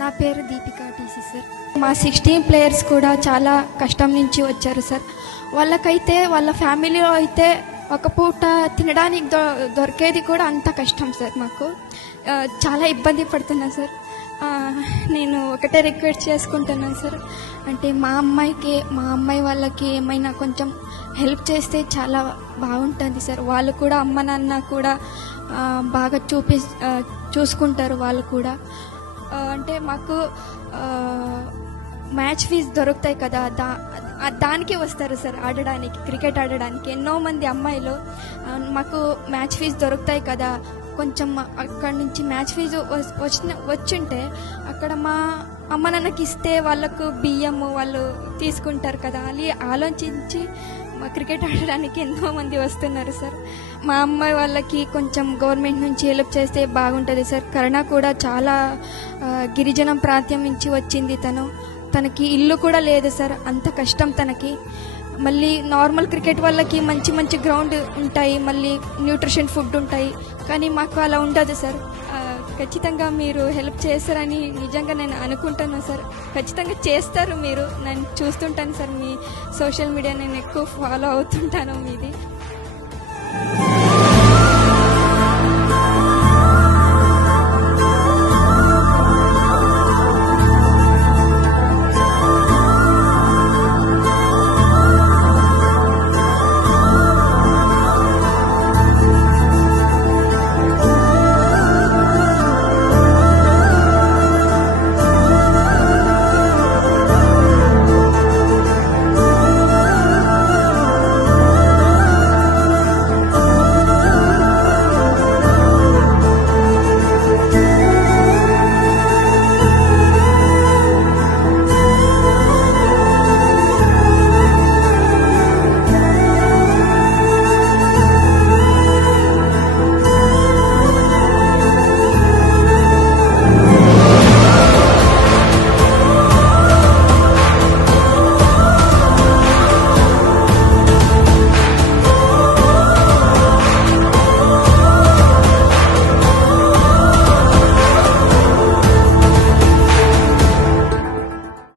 నా పేరు Deepika TC sir. మా 16 ప్లేయర్స్ కూడా చాలా కష్టం నుంచి వచ్చారు సార్. వాళ్ళకైతే వాళ్ళ ఫ్యామిలీలో అయితే ఒక పూట తినడానికి దొరికేది కూడా అంత కష్టం సార్. మాకు చాలా ఇబ్బంది పడుతున్నా సార్. నేను ఒకటే రిక్వెస్ట్ చేసుకుంటున్నాను సార్, అంటే మా అమ్మాయి వాళ్ళకి ఏమైనా కొంచెం హెల్ప్ చేస్తే చాలా బాగుంటుంది సార్. వాళ్ళు కూడా అమ్మ నాన్న కూడా బాగా చూసుకుంటారు. వాళ్ళు కూడా అంటే మాకు మ్యాచ్ ఫీజు దొరుకుతాయి కదా, దానికి వస్తారు సార్ ఆడడానికి, క్రికెట్ ఆడడానికి. ఎన్నో మంది అమ్మాయిలు మాకు మ్యాచ్ ఫీజు దొరుకుతాయి కదా, కొంచెం అక్కడి నుంచి మ్యాచ్ ఫీజు వచ్చుంటే అక్కడ మా అమ్మ నాన్నకి ఇస్తే వాళ్ళకు బియ్యము వాళ్ళు తీసుకుంటారు కదా అని ఆలోచించి మా క్రికెట్ ఆడడానికి ఎంతో మంది వస్తున్నారు సార్. మా అమ్మాయి వాళ్ళకి కొంచెం గవర్నమెంట్ నుంచి హెల్ప్ చేస్తే బాగుంటుంది సార్. కరుణ కూడా చాలా గిరిజన ప్రాంతం నుంచి వచ్చింది. తనకి ఇల్లు కూడా లేదు సార్, అంత కష్టం తనకి. మళ్ళీ నార్మల్ క్రికెట్ వాళ్ళకి మంచి మంచి గ్రౌండ్ ఉంటాయి, మళ్ళీ న్యూట్రిషన్ ఫుడ్ ఉంటాయి, కానీ మాకు అలా ఉండదు సార్. ఖచ్చితంగా మీరు హెల్ప్ చేస్తారని నిజంగా నేను అనుకుంటున్నాను సార్. ఖచ్చితంగా చేస్తారు మీరు, నేను చూస్తుంటాను సార్. మీ సోషల్ మీడియా నేను ఎక్కువ ఫాలో అవుతుంటాను మీది.